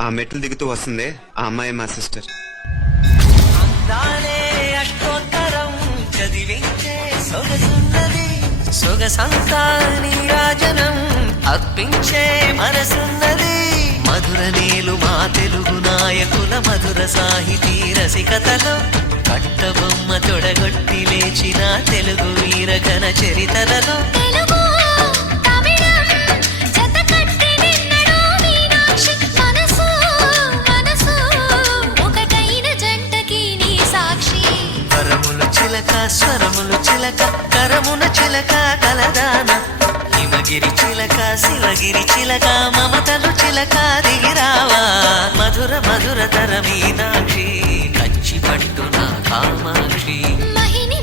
ఆ మెట్లు దిగుతూ వస్తుంది ఆ అమ్మాయి మా సిస్టర్. అష్టోత్తరం చదివించే సొగసున్నది, సొగసంతా నీరాజనం అర్పించే మనసున్నది. మధుర నేలు మా తెలుగు నాయకుల మధుర సాహితీ రసికతలో కట్టబొమ్మ తొడగొట్టి లేచిన తెలుగు వీరగణ చరితలలో స్వరములు చిలక కరమున చిలక కలదాన హిమగిరి చిలక శివగిరి చిలక మమతలు చిలక దిగిరావా మధుర మధుర తర మీనాక్షి కంచి పట్టున కామాక్షి మహిని